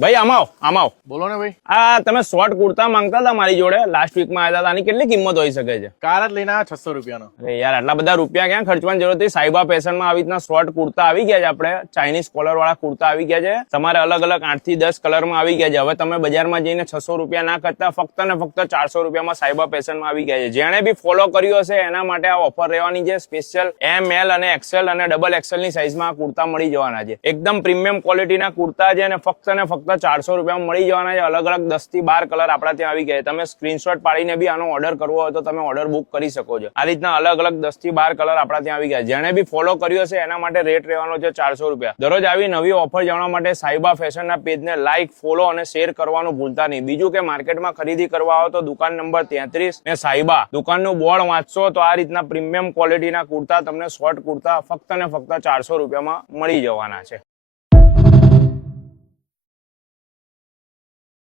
ભાઈ આમાવ બોલો ને ભાઈ. આ તમે શોર્ટ કુર્તા માંગતા હતા મારી જોડે લાસ્ટ વીકમાં આવ્યા હતા, આની કેટલી કિંમત હોઈ શકે છે? કાર જ લઈને આવ્યા 600 રૂપિયાનો. અરે યાર આટલા બધા રૂપિયા ક્યાં ખર્ચવાની જરૂર હતી? સાઈબા ફેશનમાં આવી રીતના શોર્ટ કુર્તા આવી ગયા છે, આપણે ચાઇનીઝ કોલર વાળા કુર્તા આવી ગયા છે, તમારે અલગ અલગ 8 થી 10 કલરમાં આવી ગયા છે. હવે તમે બજારમાં જઈને 600 રૂપિયા ના કરતા ફક્ત ને ફક્ત 400 રૂપિયામાં સાઈબા ફેશનમાં આવી ગયા છે. જેણે બી ફોલો કર્યું હશે એના માટે આ ઓફર રહેવાની છે. સ્પેશિયલ એમ, એલ અને એક્સેલ અને ડબલ એક્સેલ ની સાઈઝમાં આ કુર્તા મળી જવાના છે. એકદમ પ્રીમિયમ ક્વોલિટીના કુર્તા છે અને ફક્ત 400 રૂપિયામાં મળી જવાના છે. અલગ અલગ 10 થી 12 કલર આપણા ત્યાં આવી ગયા. તમે સ્ક્રીનશોટ પાડીને બી આનો ઓર્ડર કરવો હોય તો તમે ઓર્ડર બુક કરી શકો છો. આ રીતના અલગ અલગ 10 થી 12 કલર આપણા ત્યાં આવી ગયા. જેણે બી ફોલો કર્યો હશે એના માટે રેટ રહેવાનો છે 400 રૂપિયા. દરરોજ આવી નવી ઓફર જાણવા માટે સાઈબા ફેશનના પેજને લાઈક, ફોલો અને શેર કરવાનું ભૂલતા નહીં. બીજું કે માર્કેટમાં ખરીદી કરવા આવો તો દુકાન નંબર 33 ને સાઈબા દુકાનનું બોર્ડ વાંચશો તો આ રીતના પ્રીમિયમ ક્વોલિટીના કુર્તા તમને શોર્ટ કુર્તા ફક્ત ને ફક્ત 400 રૂપિયામાં મળી જવાના છે.